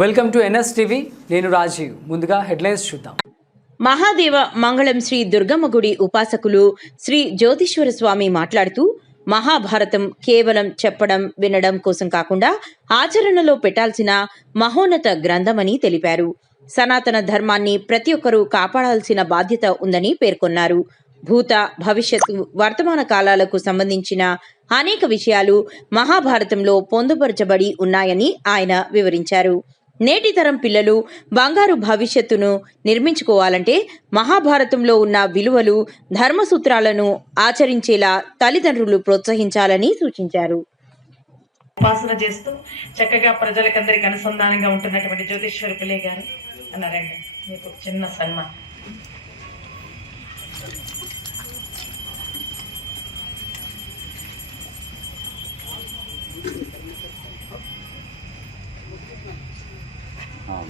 Welcome to NS TV. నేను రాజీవ్. ముందుగా headlines చూద్దాం. మహాదేవ మంగళం శ్రీ దుర్గమ్మ గుడి ఉపాసకులు శ్రీ జ్యోతిశ్వర స్వామి మాట్లాడుతూ, మహాభారతం కేవలం చెప్పడం వినడం కోసం కాకుండా ఆచరణలో పెట్టాల్సిన మహోన్నత గ్రంథమని తెలిపారు. సనాతన ధర్మాన్ని ప్రతి ఒక్కరూ కాపాడాల్సిన బాధ్యత ఉందని పేర్కొన్నారు. భూత, భవిష్యత్తు, వర్తమాన కాలాలకు సంబంధించిన అనేక విషయాలు మహాభారతంలో పొందుపరచబడి ఉన్నాయని ఆయన వివరించారు. నేటి తరం పిల్లలు బంగారు భవిష్యత్తును నిర్మించుకోవాలంటే మహాభారతంలో ఉన్న విలువలు, ధర్మసూత్రాలను ఆచరించేలా తల్లిదండ్రులు ప్రోత్సహించాలని సూచించారు. ఉపాసన చేస్తూ చక్కగా ప్రజలకందరికి అనుసంధానంగా ఉంటున్నటువంటి జ్యోతిశ్వర పిల్లయ్య గారు అన్నారండి. మీకు చిన్న సన్మానం.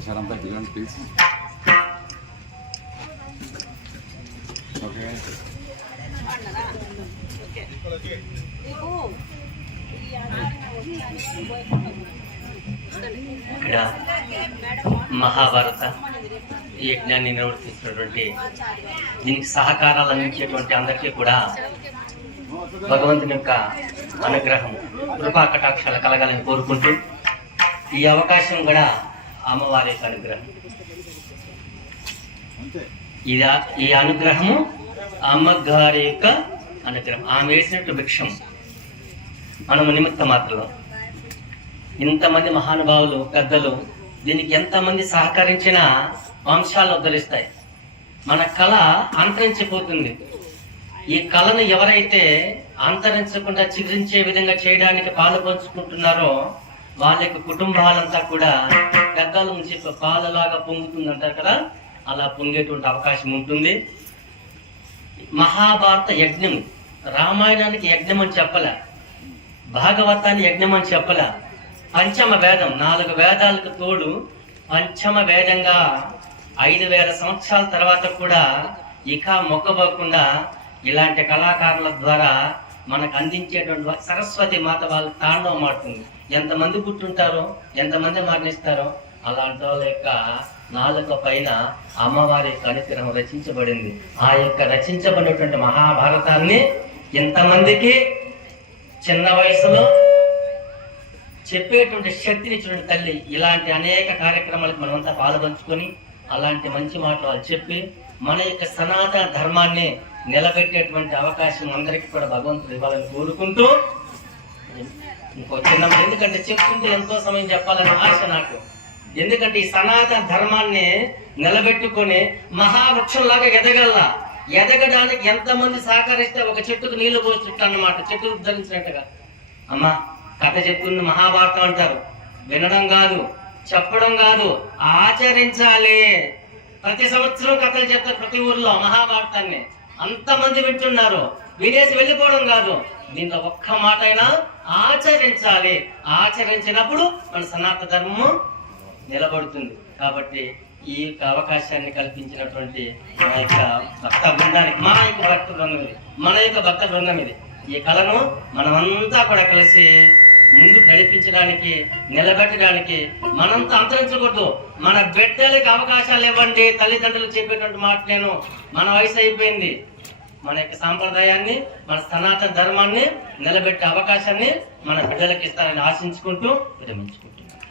Sarampa, Dylan, please. Okay. ఇక్కడ మహాభారత యజ్ఞాన్ని నిర్వర్తిస్తున్నటువంటి దీనికి సహకారాలు అందించేటువంటి అందరికీ కూడా భగవంతుని యొక్క అనుగ్రహం, కృపా కటాక్షాలు కలగాలని కోరుకుంటూ, ఈ అవకాశం కూడా అమ్మవారి యొక్క అనుగ్రహం. ఈ అనుగ్రహము అమ్మగారి యొక్క అనుగ్రహం. ఆమె వేసినట్టు భిక్షం మనము నిమిత్త మాత్రం. ఇంతమంది మహానుభావులు, పెద్దలు దీనికి ఎంతమంది సహకరించినా వంశాలు ఉద్ధరిస్తాయి. మన కళ అంతరించిపోతుంది. ఈ కళను ఎవరైతే అంతరించకుండా చిగురించే విధంగా చేయడానికి పాలు పంచుకుంటున్నారో వాళ్ళ యొక్క కుటుంబాలంతా కూడా పెద్దల నుంచి పాలలాగా పొంగుతుంది అంటారు కదా, అలా పొంగేటువంటి అవకాశం ఉంటుంది. మహాభారత యజ్ఞం, రామాయణానికి యజ్ఞం అని చెప్పలే, భాగవతాన్ని యజ్ఞం అని చెప్పలే. పంచమ వేదం, 4 వేదాలకు తోడు పంచమ వేదంగా 5,000 సంవత్సరాల తర్వాత కూడా ఇక మొక్కబోకుండా ఇలాంటి కళాకారుల ద్వారా మనకు అందించేటువంటి సరస్వతి మాత వాళ్ళ తాండవం మాడుతుంది. ఎంతమంది పుట్టుంటారో, ఎంతమంది మరణిస్తారో అలాంటి వాళ్ళ యొక్క నాలుక పైన అమ్మవారి యొక్క అనుగ్రహం రచించబడింది. ఆ యొక్క రచించబడినటువంటి మహాభారతాన్ని ఎంతమందికి చిన్న వయసులో చెప్పేటువంటి శక్తిని ఇచ్చినటువంటి తల్లి. ఇలాంటి అనేక కార్యక్రమాలకు మనమంతా పాల్పంచుకొని అలాంటి మంచి మాటలు చెప్పి మన యొక్క సనాతన ధర్మాన్ని నిలబెట్టేటువంటి అవకాశం అందరికీ కూడా భగవంతుడు ఇవ్వాలని కోరుకుంటూ, ఇంకో చిన్న, ఎందుకంటే చెప్తుంటే ఎంతో సమయం చెప్పాలని ఆశ నాకు. ఎందుకంటే ఈ సనాతన ధర్మాన్ని నిలబెట్టుకొని మహావృక్షంలాగా ఎదగడానికి ఎంతమంది సహకరిస్తే ఒక చెట్టుకు నీళ్లు పోసినట్టు అన్నమాట, చెట్టు ఉద్ధరించినట్టుగా. అమ్మా కథ చెప్తుంది మహాభారతం అంటారు. వినడం కాదు, చెప్పడం కాదు, ఆచరించాలి. ప్రతి సంవత్సరం కథలు చెప్తారు ప్రతి ఊర్లో మహాభారతాన్ని. అంతమంది వింటున్నారు, వినేసి వెళ్ళిపోవడం కాదు. దీంట్లో ఒక్క మాట అయినా ఆచరించాలి. ఆచరించినప్పుడు మన సనాతన ధర్మము నిలబడుతుంది. కాబట్టి ఈ యొక్క అవకాశాన్ని కల్పించినటువంటి మన యొక్క భక్త బృందానికి, మన యొక్క భక్త బృందం ఇది. ఈ కళను మనమంతా కూడా కలిసి ముందుకు నడిపించడానికి, నిలబెట్టడానికి, మనంతా అంతరించకూడదు. మన బిడ్డలకి అవకాశాలు ఇవ్వండి. తల్లిదండ్రులు చెప్పేటువంటి మాట నేను, మన వయసు అయిపోయింది. మన యొక్క సాంప్రదాయాన్ని, మన సనాతన ధర్మాన్ని నిలబెట్టే అవకాశాన్ని మన బిడ్డలకి ఇస్తారని ఆశించుకుంటూ విరమించుకుంటున్నాను.